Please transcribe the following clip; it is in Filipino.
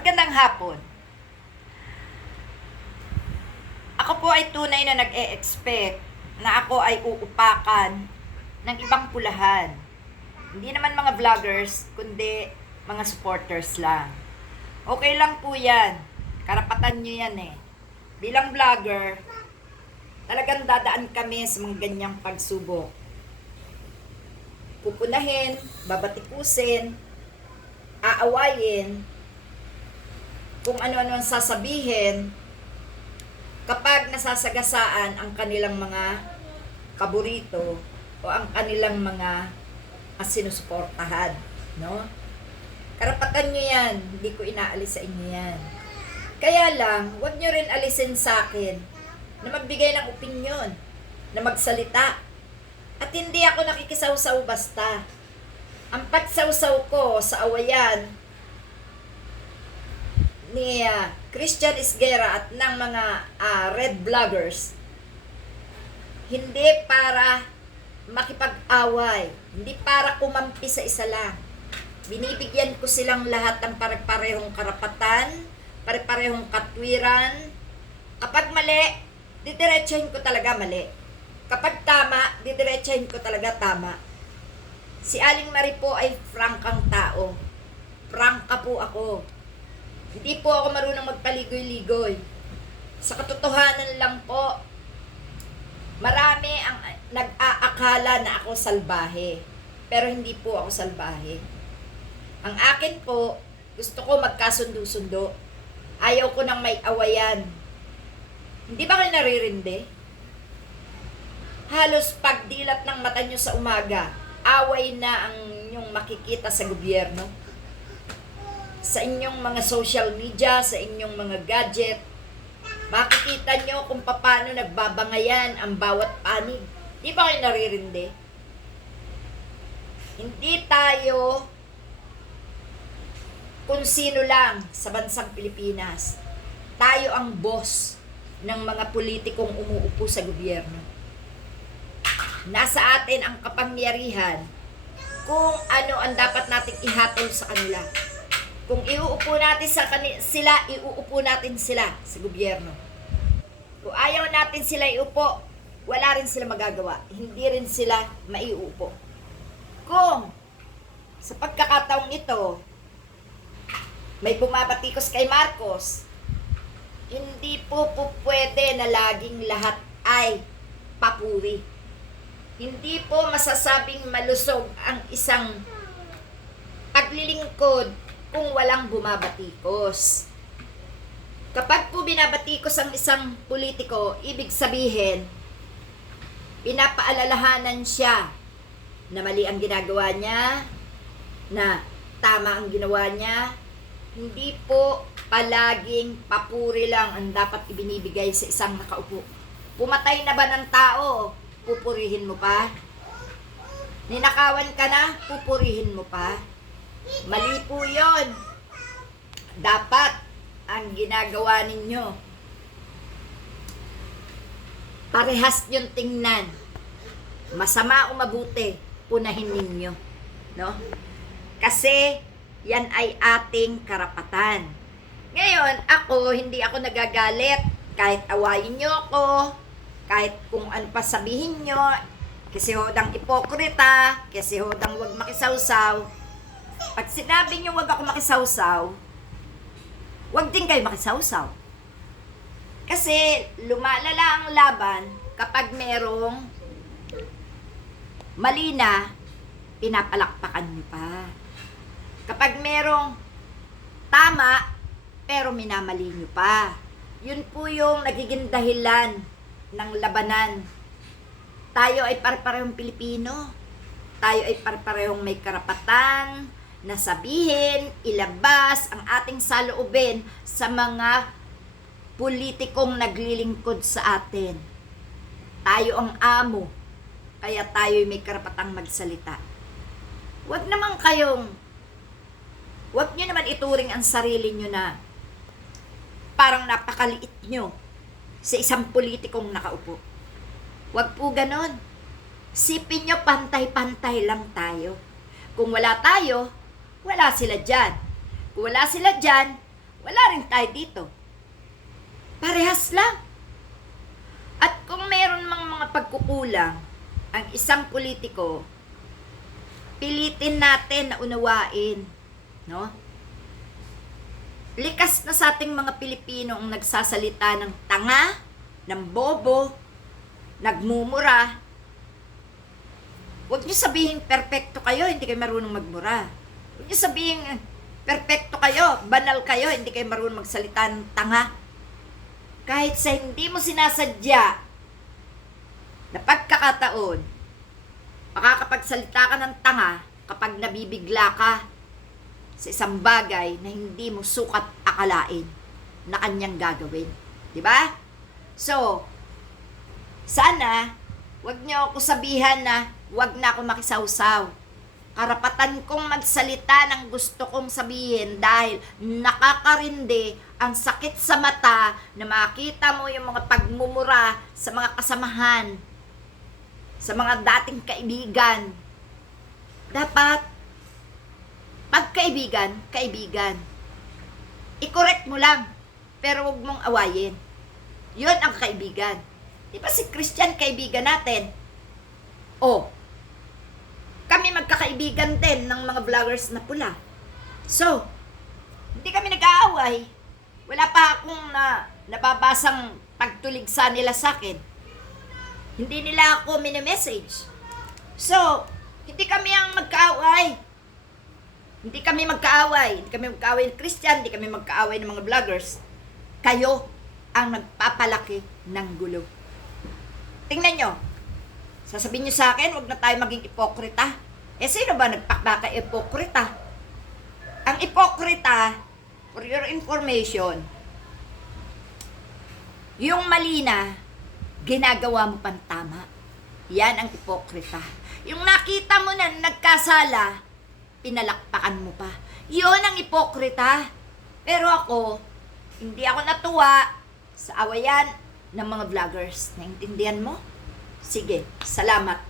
Magandang hapon. Ako po ay tunay na nag-e-expect na ako ay uupakan ng ibang pulahan. Hindi naman mga vloggers, kundi mga supporters lang. Okay lang po yan. Karapatan nyo yan eh. Bilang vlogger, talagang dadaan kami sa mga ganyang pagsubok. Pupunahin, babatikusin, aawayin, kung ano-ano ang sasabihin kapag nasasagasaan ang kanilang mga paborito o ang kanilang mga sinusuportahan, no? Karapatan nyo yan, hindi ko inaalis sa inyo yan. Kaya lang, huwag nyo rin alisin sa akin na magbigay ng opinyon, na magsalita. At hindi ako nakikisawsaw basta. Ang pagsawsaw ko sa awayan ni Christian Isguera at ng mga red vloggers, hindi para makipag-away, hindi para kumampi sa isa lang. Binibigyan ko silang lahat ng pare-parehong karapatan, pare-parehong katwiran. Kapag mali, didiretsahin ko talaga mali. Kapag tama, didiretsahin ko talaga tama. Si Aling Marie po ay frankang tao. Prangka po ako. Hindi po ako marunong magpaligoy-ligoy. Sa katotohanan lang po, marami ang nag-aakala na ako salbahe. Pero hindi po ako salbahe. Ang akin po, gusto ko magkasundo-sundo. Ayaw ko nang may awayan. Hindi ba kayo naririndi? Halos pagdilat ng mata nyo sa umaga, away na ang inyong makikita sa gobyerno. Sa inyong mga social media, sa inyong mga gadget, makikita nyo kung paano nagbabangayan ang bawat panig. Di ba kayo naririndi? Hindi tayo kung sino lang sa bansang Pilipinas. Tayo ang boss ng mga politikong umuupo sa gobyerno. Nasa atin ang kapangyarihan kung ano ang dapat nating ihatol sa kanila. Kung iuupo natin sila, iuupo natin sila sa gobyerno. Kung ayaw natin sila iupo, wala rin sila magagawa. Hindi rin sila maiuupo. Kung sa pagkakataong ito, may bumabatikos kay Marcos, hindi po pwede na laging lahat ay papuri. Hindi po masasabing malusog ang isang paglilingkod kung walang bumabatikos. Kapag po binabatikos ang isang politiko, ibig sabihin, pinapaalalahanan siya na mali ang ginagawa niya, na tama ang ginawa niya. Hindi po palaging papuri lang ang dapat ibinibigay sa isang nakaupo. Pumatay na ba ng tao, pupurihin mo pa? Ninakawan ka na, pupurihin mo pa? Mali po yun. Dapat ang ginagawa ninyo, parehas yung tingnan. Masama o mabuti, punahin ninyo. No? Kasi yan ay ating karapatan. Ngayon, hindi ako nagagalit. Kahit awayin nyo ako, kahit kung ano pa sabihin nyo, kasi hodang ipokrita, kasi hodang wag makisawsaw. Pag sinabi nyo wag ako makisawsaw, wag din kayo makisawsaw. Kasi lumalala ang laban kapag merong mali na, pinapalakpakan nyo pa. Kapag merong tama, pero minamali nyo pa. Yun po yung nagiging dahilan ng labanan. Tayo ay pare-parehong Pilipino. Tayo ay pare-parehong may karapatan na sabihin, ilabas ang ating saloobin sa mga politikong naglilingkod sa atin. Tayo ang amo, kaya tayo may karapatang magsalita. Huwag nyo naman ituring ang sarili nyo na parang napakaliit nyo sa isang politikong nakaupo. Huwag po ganon. Sipin nyo, pantay-pantay lang tayo. Kung wala tayo, wala sila dyan. Kung wala sila dyan, wala rin tayo dito. Parehas lang. At kung meron mga pagkukulang ang isang politiko, pilitin natin na unawain, no? Likas na sa ating mga Pilipino ang nagsasalita ng tanga, ng bobo, nagmumura. Huwag niyo sabihin perpekto kayo, hindi kayo marunong magmura. Huwag niyo sabihin perpekto kayo, banal kayo, hindi kayo marunong magsalita ng tanga. Kahit sa hindi mo sinasadya na pagkakataon, makakapagsalita ka ng tanga kapag nabibigla ka sa isang bagay na hindi mo sukat akalain na kanyang gagawin. Diba? So, sana, wag niyo ako sabihan na wag na ako makisawsaw. Karapatan kong magsalita ng gusto kong sabihin dahil nakakarindi ang sakit sa mata na makita mo yung mga pagmumura sa mga kasamahan, sa mga dating kaibigan. Dapat, pagkaibigan, kaibigan. I-correct mo lang, pero wag mong awayin. Yun ang kaibigan. Di ba si Christian kaibigan natin? Oh, kami magkakaibigan din ng mga vloggers na pula. So, hindi kami nag-aaway. Wala pa akong nababasang pagtuligsa nila sa akin. Hindi nila ako mini-message. So, hindi kami ang magkaaway. Hindi kami magkaaway. Hindi kami magkaaway ng Christian, hindi kami magkaaway ng mga vloggers. Kayo ang nagpapalaki ng gulo. Tingnan nyo. Sasabihin nyo sa akin, huwag na tayo maging ipokrita. Eh, sino ba nagpakaka-ipokrita? Ang ipokrita, for your information, yung mali na, ginagawa mo pang tama. Yan ang ipokrita. Yung nakita mo na nagkasala, pinalakpakan mo pa. Yun ang ipokrita. Pero ako, hindi ako natuwa sa awayan ng mga vloggers. Naintindihan mo? Sige, salamat.